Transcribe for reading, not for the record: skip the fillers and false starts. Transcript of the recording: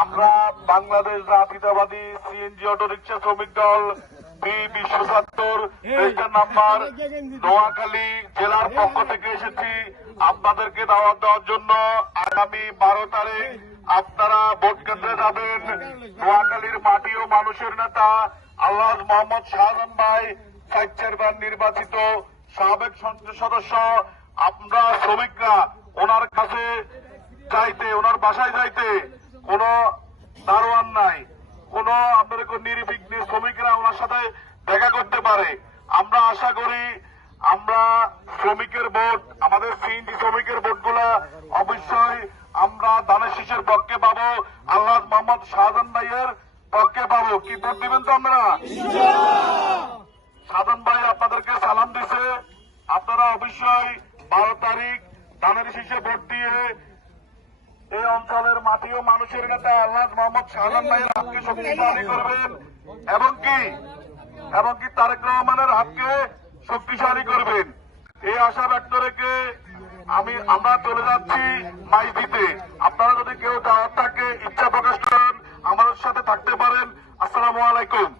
আমরা বাংলাদেশ জাতীয়তাবাদী CNG autorickshaw শ্রমিক দল বি ২৭৭ নাম্বার নোয়াখালী জেলার পক্ষ থেকে এসেছি আপনাদেরকে দাওয়াত দেওয়ার জন্য। আগামী 12 তারিখ আপনারা ভোট কেন্দ্রে যাবেন। নোয়াখালীর মাটি ও মানুষের নেতা আলহাজ মোহাম্মদ শাহজাহান ভাই 4 বার নির্বাচিত সাবেক সংসদ সদস্য। আমরা শ্রমিকরা ওনার কাছে যাইতে, ওনার বাসায় যাইতে কোন দারোয়ান নাই, কোন আপনাদের নির্বিঘ্নে শ্রমিকরা ওনার সাথে দেখা করতে পারে। আমরা আশা করি আমরা শ্রমিকের ভোট, আমাদের সিএনজি শ্রমিকের ভোটগুলা অবশ্যই আমরা ধানের শীষের পক্ষে পাবো, আলহাজ মোহাম্মদ শাহজাহান ভাইয়ের পক্ষে পাবো। কি ভোট দিবেন তো আপনারা? শাহজাহান ভাই আপনাদেরকে সালাম দিছে। আপনারা অবশ্যই 12 তারিখ ধানের শীষে ভোট দিয়ে এই অঞ্চলের মাটি ও মানুষের নেতা আলহাজ মোহাম্মদ শাহজাহান ভাইয়ের হাতকে শক্তিশালী করবেন এবং কি তারেক রহমানের হাতকে শক্তিশালী করবেন। এই আশা ব্যক্ত রেখে আমরা চলে যাচ্ছি মাইক দিতে। আপনারা যদি কেউ যাওয়ার থাকে, ইচ্ছা প্রকাশ করেন, আমাদের সাথে থাকতে পারেন। আসসালামু আলাইকুম।